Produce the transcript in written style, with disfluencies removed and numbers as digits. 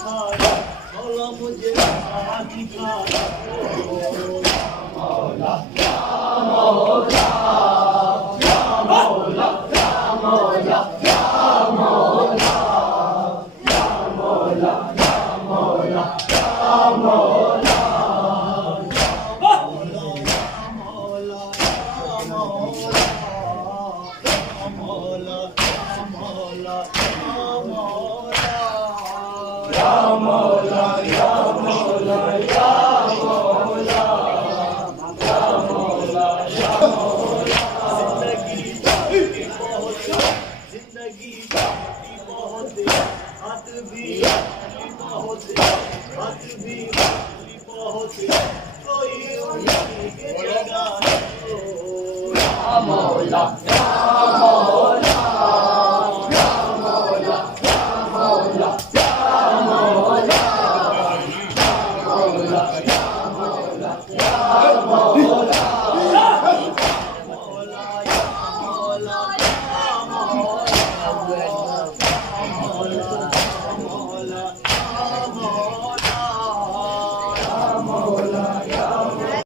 दिखाया मौला मुझे राह दिखाया मौला मौला मौला मौला मौला मौला मौला मौला जिंदगी बहुत हाथ भी बहुत हाथ भी बहुत कोई उनकी जगह मौला मौला मौला मौला मौला मौला